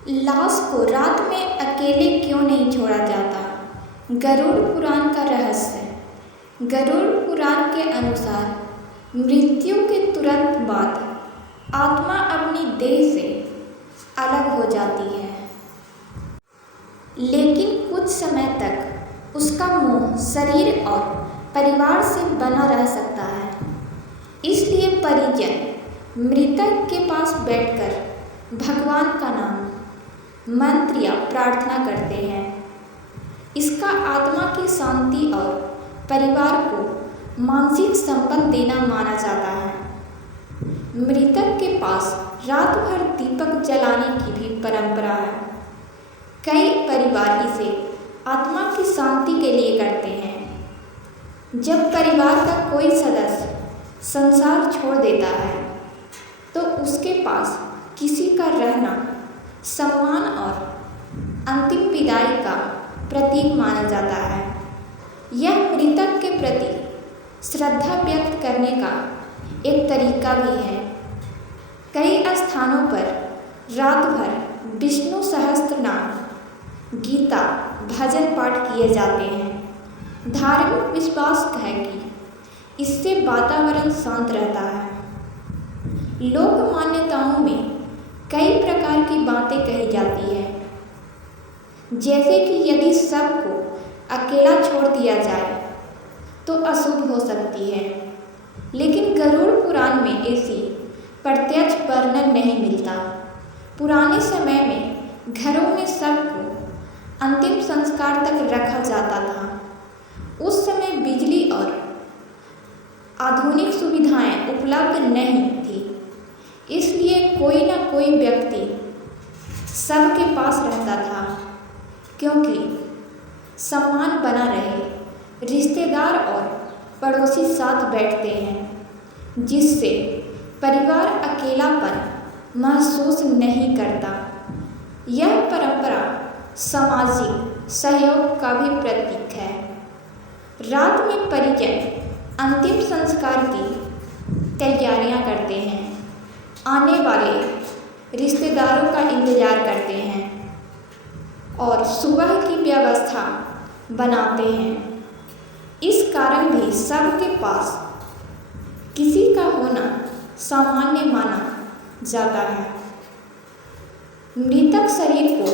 लाश को रात में अकेले क्यों नहीं छोड़ा जाता? गरुड़ पुराण का रहस्य। गरुड़ पुराण के अनुसार मृत्यु के तुरंत बाद आत्मा अपनी देह से अलग हो जाती है, लेकिन कुछ समय तक उसका मोह शरीर और परिवार से बना रह सकता है। इसलिए परिजन मृतक के पास बैठकर भगवान का नाम, मंत्र या प्रार्थना करते हैं। इसका आत्मा की शांति और परिवार को मानसिक संबल देना माना जाता है। मृतक के पास रात भर दीपक जलाने की भी परंपरा है। कई परिवार इसे आत्मा की शांति के लिए करते हैं। जब परिवार का कोई सदस्य संसार छोड़ देता है तो उसके पास किसी का रहना सम्मान और अंतिम विदाई का प्रतीक माना जाता है। यह मृतक के प्रति श्रद्धा व्यक्त करने का एक तरीका भी है। कई स्थानों पर रात भर विष्णु सहस्त्रनाम, गीता, भजन पाठ किए जाते हैं। धार्मिक विश्वास है कि इससे वातावरण शांत रहता है। लोक मान्यताओं में कई प्रकार की बातें कही जाती है, जैसे कि यदि सबको अकेला छोड़ दिया जाए तो अशुभ हो सकती है, लेकिन गरुड़ पुराण में ऐसी प्रत्यक्ष वर्णन नहीं मिलता। पुराने समय में घरों में सबको अंतिम संस्कार तक रखा जाता था। उस समय बिजली और आधुनिक सुविधाएं उपलब्ध नहीं थी, इसलिए कोई न कोई व्यक्ति सबके पास रहता था। क्योंकि सम्मान बना रहे, रिश्तेदार और पड़ोसी साथ बैठते हैं, जिससे परिवार अकेलापन महसूस नहीं करता। यह परंपरा सामाजिक सहयोग का भी प्रतीक है। रात में परिजन अंतिम संस्कार की तैयारियां करते हैं, आने वाले रिश्तेदारों का इंतजार करते हैं और सुबह की व्यवस्था बनाते हैं। इस कारण भी सबके पास किसी का होना सामान्य माना जाता है। मृतक शरीर को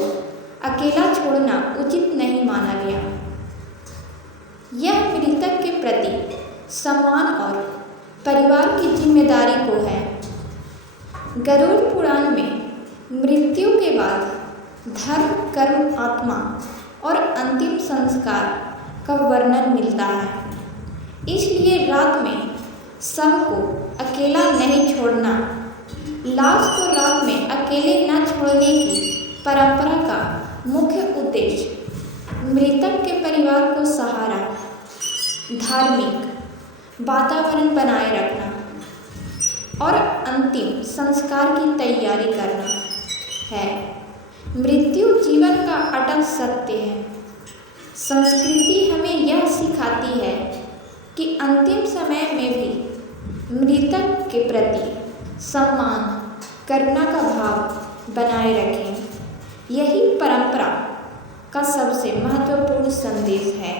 अकेला छोड़ना उचित नहीं माना गया। यह मृतक के प्रति सम्मान और परिवार की जिम्मेदारी को है। गरुड़ पुराण में मृत्यु के बाद धर्म, कर्म, आत्मा और अंतिम संस्कार का वर्णन मिलता है। इसलिए रात में सबको अकेला नहीं छोड़ना। लाश को रात में अकेले न छोड़ने की परंपरा का मुख्य उद्देश्य मृतक के परिवार को सहारा, धार्मिक वातावरण बनाए रखना और अंतिम संस्कार की तैयारी करना है। मृत्यु जीवन का अटल सत्य है। संस्कृति हमें यह सिखाती है कि अंतिम समय में भी मृतक के प्रति सम्मान, करुणा का भाव बनाए रखें। यही परंपरा का सबसे महत्वपूर्ण संदेश है।